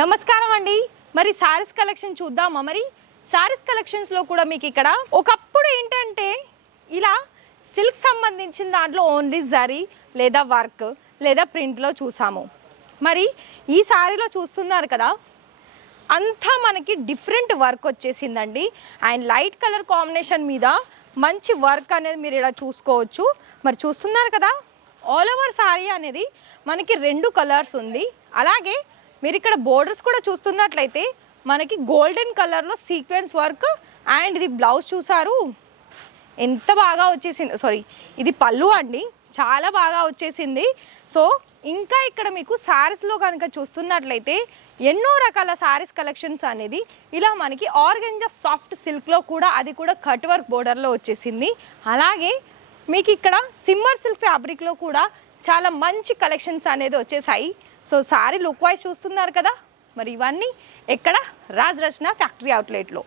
నమస్కారం అండి. మరి సారీస్ కలెక్షన్ చూద్దామా? మరి సారీస్ కలెక్షన్స్లో కూడా మీకు ఇక్కడ ఒకప్పుడు ఏంటంటే ఇలా సిల్క్ సంబంధించిన దాంట్లో ఓన్లీ జరీ లేదా వర్క్ లేదా ప్రింట్లో చూసాము. మరి ఈ సారీలో చూస్తున్నారు కదా, అంతా మనకి డిఫరెంట్ వర్క్ వచ్చేసిందండి. అండ్ లైట్ కలర్ కాంబినేషన్ మీద మంచి వర్క్ అనేది మీరు ఇలా చూసుకోవచ్చు. మరి చూస్తున్నారు కదా, ఆల్ ఓవర్ సారీ అనేది మనకి 2 కలర్స్ ఉంది. అలాగే మీరు ఇక్కడ బోర్డర్స్ కూడా చూస్తున్నట్లయితే మనకి గోల్డెన్ కలర్లో సీక్వెన్స్ వర్క్. అండ్ ఇది బ్లౌజ్ చూసారు ఎంత బాగా వచ్చేసింది. సారీ, ఇది పళ్ళు అండి, చాలా బాగా వచ్చేసింది. సో ఇంకా ఇక్కడ మీకు శారీస్లో కనుక చూస్తున్నట్లయితే ఎన్నో రకాల శారీస్ కలెక్షన్స్ అనేది ఇలా మనకి ఆర్గంజా సాఫ్ట్ సిల్క్లో కూడా, అది కూడా కట్ వర్క్ బోర్డర్లో వచ్చేసింది. అలాగే మీకు ఇక్కడ సిమ్మర్ సిల్క్ ఫ్యాబ్రిక్లో కూడా చాలా మంచి కలెక్షన్స్ అనేది వచ్చేసాయి. సో సారీ లుక్ వైజ్ చూస్తున్నారు కదా, మరి ఇవన్నీ ఎక్కడ రాజ్ రచన ఫ్యాక్టరీ అవుట్లెట్లో.